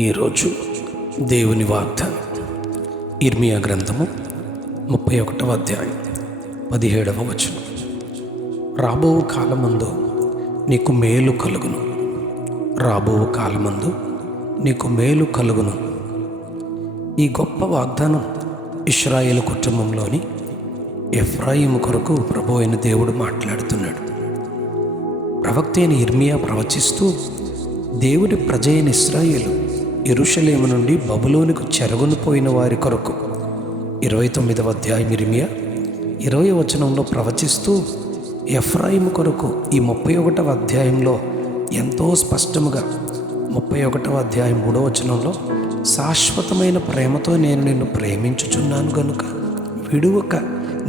ఈరోజు దేవుని వాగ్దానం ఇర్మియా గ్రంథము 31వ అధ్యాయం 17వ వచనం. రాబో కాలమందు నీకు మేలు కలుగును, రాబో కాలమందు నీకు మేలు కలుగును. ఈ గొప్ప వాగ్దానం ఇశ్రాయేలు కుటుంబంలోని ఎఫ్రాయిము కొరకు ప్రభు అయిన దేవుడు మాట్లాడుతున్నాడు. ప్రవక్త అయిన ఇర్మియా ప్రవచిస్తూ దేవుని ప్రజ అయిన ఇశ్రాయేలు యెరూషలేము నుండి బబులోనుకు చెరగొని పోయిన వారి కొరకు 29వ అధ్యాయం ఇర్మియా 20వ వచనంలో ప్రవచిస్తూ ఎఫ్రాయిము కొరకు ఈ 31వ అధ్యాయంలో ఎంతో స్పష్టముగా 31వ అధ్యాయం 3వ వచనంలో శాశ్వతమైన ప్రేమతో నేను నిన్ను ప్రేమించుచున్నాను గనుక విడువక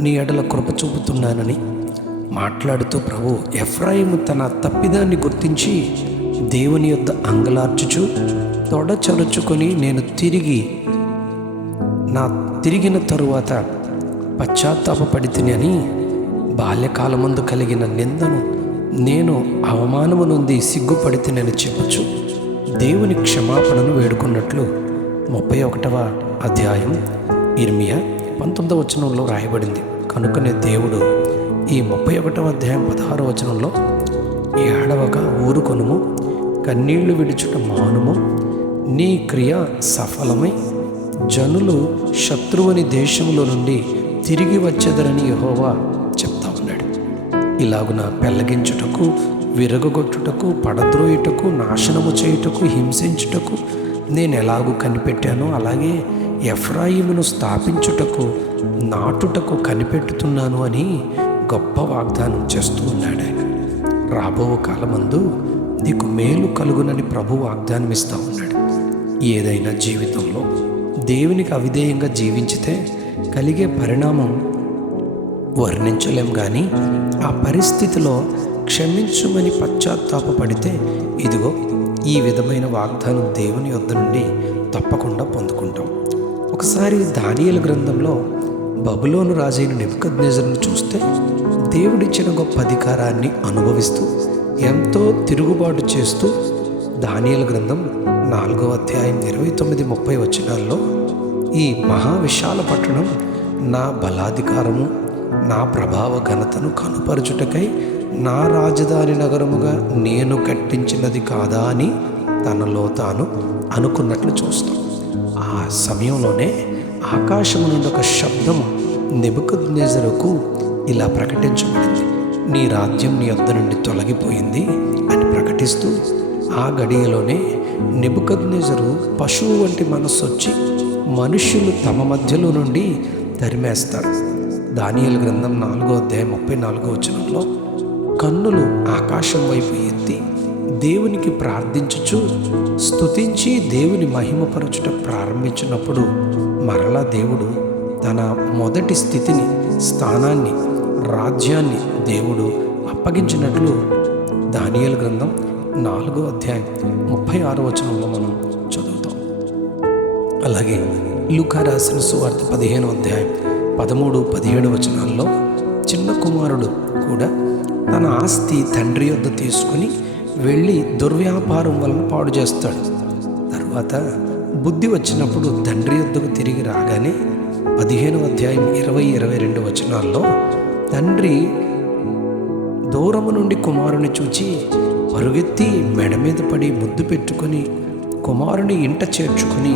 నీ ఎడల కృప చూపుతున్నానని మాట్లాడుతూ ప్రభు ఎఫ్రాయిము తన తప్పిదాన్ని గుర్తించి దేవుని యొద్ద అంగలార్చుచు తొడచరుచుకొని నేను తిరిగిన తరువాత పశ్చాత్తాపపడితిని అని బాల్యకాలమందు కలిగిన నిందను నేను అవమానము నుండి సిగ్గుపడితినని చెప్పుచు దేవుని క్షమాపణను వేడుకున్నట్లు 31వ అధ్యాయం ఇర్మియా 19వ వచనంలో రాయబడింది. కనుకనే దేవుడు ఈ 31వ అధ్యాయం 16వ వచనంలో ఏడవక ఊరుకొనుము, కన్నీళ్లు విడుచుట మానుము, నీ క్రియ సఫలమై జనులు శత్రువుని దేశంలో నుండి తిరిగి వచ్చేదరని యెహోవా చెప్తా ఉన్నాడు. ఇలాగున పెళ్ళగించుటకు, విరగొట్టుటకు, పడద్రోయుటకు, నాశనము చేయుటకు, హింసించుటకు నేను ఎలాగూ కనిపెట్టానో అలాగే ఎఫ్రాయిమును స్థాపించుటకు, నాటుటకు కనిపెట్టుతున్నాను అని గొప్ప వాగ్దానం చేస్తూ ఉన్నాడు ఆయన. రాబో కాలమందు నీకు మేలు కలుగునని ప్రభు వాగ్దానం ఇస్తూ ఉన్నాడు. ఏదైనా జీవితంలో దేవునికి అవిధేయంగా జీవించితే కలిగే పరిణామం వర్ణించలేం, కానీ ఆ పరిస్థితిలో క్షమించుమని పశ్చాత్తాపపడితే ఇదిగో ఈ విధమైన వాగ్దానం దేవుని యొద్ద నుండి తప్పకుండా పొందుకుంటాం. ఒకసారి దానియేలు గ్రంథంలో బబులోను రాజైన నెబుకద్నెజరును చూస్తే దేవుడిచ్చిన గొప్ప అధికారాన్ని అనుభవిస్తూ ఎంతో తిరుగుబాటు చేస్తూ దానియేలు గ్రంథం 4వ అధ్యాయం 29-30 వచనాల్లో ఈ మహావిశాల పట్టణం నా బలాధికారము, నా ప్రభావ ఘనతను కనుపరచుటకై నా రాజధాని నగరముగా నేను కట్టించినది కాదా అని తనలో తాను అనుకున్నట్లు చూస్తాం. ఆ సమయంలోనే ఆకాశము నుండి ఒక శబ్దము నెబుకద్నెజరుకు ఇలా ప్రకటించబడింది. నీ రాజ్యం నీ యొద్ద నుండి తొలగిపోయింది అని ప్రకటిస్తూ ఆ గడియలోనే నెబుకద్నెజరు పశువు వంటి మనస్సు వచ్చి మనుష్యులు తమ మధ్యలో నుండి తరిమేస్తారు. దానియేలు గ్రంథం 4వ అధ్యాయం 34వ వచనంలో కన్నులు ఆకాశం వైపు ఎత్తి దేవునికి ప్రార్థించుచు స్తుతించి దేవుని మహిమపరచుట ప్రారంభించినప్పుడు మరలా దేవుడు తన మొదటి స్థితిని, స్థానాన్ని, రాజ్యాన్ని దేవుడు అప్పగించినట్లు దానియేలు గ్రంథం 4వ అధ్యాయం 36వ వచనంలో మనం చదువుతాం. అలాగే లూకా రాసిన సువార్త 15వ అధ్యాయం 13-17 వచనాల్లో చిన్న కుమారుడు కూడా తన ఆస్తి తండ్రి యొద్ద తీసుకుని వెళ్ళి దుర్వ్యాపారం వలన పాడు చేస్తాడు. తర్వాత బుద్ధి వచ్చినప్పుడు తండ్రి యొద్దకు తిరిగి రాగానే 15వ అధ్యాయం 20-22 వచనాల్లో తండ్రి దూరము నుండి కుమారుని చూచి పరుగెత్తి మెడ మీద పడి ముద్దు పెట్టుకొని కుమారుని ఇంట చేర్చుకొని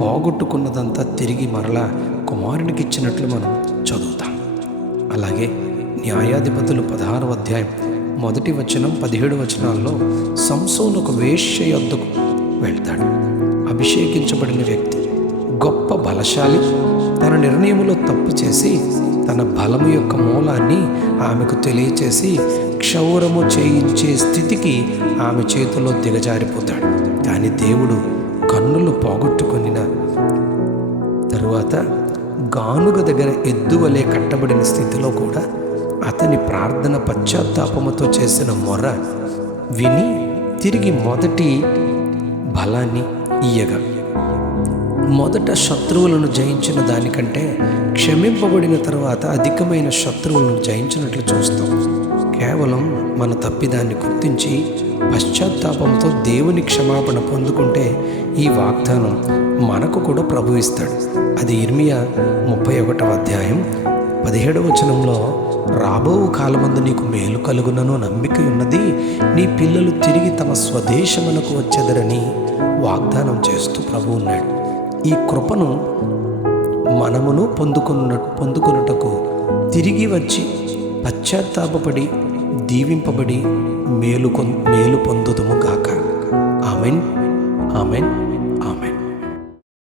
పోగొట్టుకున్నదంతా తిరిగి మరలా కుమారునికి ఇచ్చినట్లు మనం చదువుతాం. అలాగే న్యాయాధిపతులు 16వ అధ్యాయం 1వ వచనం 17 వచనాల్లో సంసోను ఒక వేశ్య యొద్దకు వెళ్తాడు. అభిషేకించబడిన వ్యక్తి, గొప్ప బలశాలి, తన నిర్ణయంలో తప్పు చేసి తన బలము యొక్క మూలాన్ని ఆమెకు తెలియచేసి క్షౌరము చేయించే స్థితికి ఆమె చేతిలో దిగజారిపోతాడు. కానీ దేవుడు కన్నులు పోగొట్టుకొనిన తరువాత గానుగ దగ్గర ఎద్దువలే కట్టబడిన స్థితిలో కూడా అతని ప్రార్థన పశ్చాత్తాపముతో చేసిన మొర విని తిరిగి మొదటి బలాన్ని ఇయ్యగా మొదట శత్రువులను జయించిన దానికంటే క్షమింపబడిన తర్వాత అధికమైన శత్రువులను జయించినట్లు చూస్తాం. కేవలం మన తప్పిదాన్ని గుర్తించి పశ్చాత్తాపంతో దేవుని క్షమాపణ పొందుకుంటే ఈ వాగ్దానం మనకు కూడా ప్రభు ఇస్తాడు. అది ఇర్మియా 31వ అధ్యాయం 17వ వచనంలో, రాబో కాలమందు నీకు మేలు కలుగునను నమ్మిక ఉన్నది, నీ పిల్లలు తిరిగి తమ స్వదేశములకు వచ్చెదరని వాగ్దానం చేస్తూ ప్రభు ఉన్నాడు. ఈ కృపను మనమును పొందుకొనుటకు తిరిగి వచ్చి పశ్చాత్తాపపడి దీవింపబడి మేలు పొందుదుము గాక. Amen, amen.